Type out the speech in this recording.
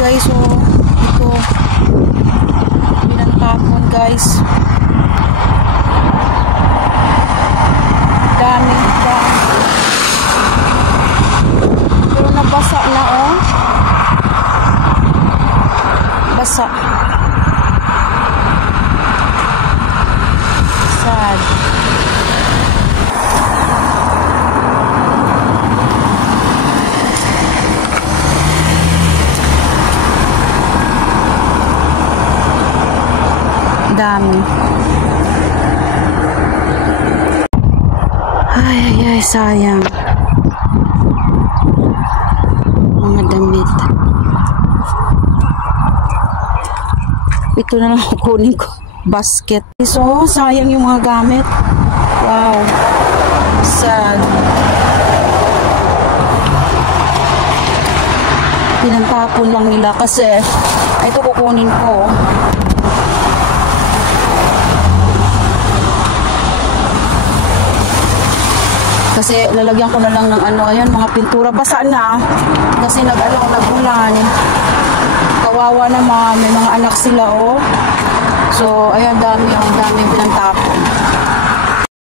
guys, oh. Ito. Pinagtapon, guys. Dami. Pero nabasa na, oh. Basa. Sad. Dami. Ay, sayang. Mga damit. Ito na lang kukunin ko. Basket. So, sayang yung mga gamit. Wow. Sad. Pinantapon lang nila kasi ito kukunin ko. Kasi lalagyan ko na lang ng ano, ayan, mga pintura. Basa na. Kasi nagulan. Kawawa naman. May mga anak sila, oh. So, ayan, dami pinantapon.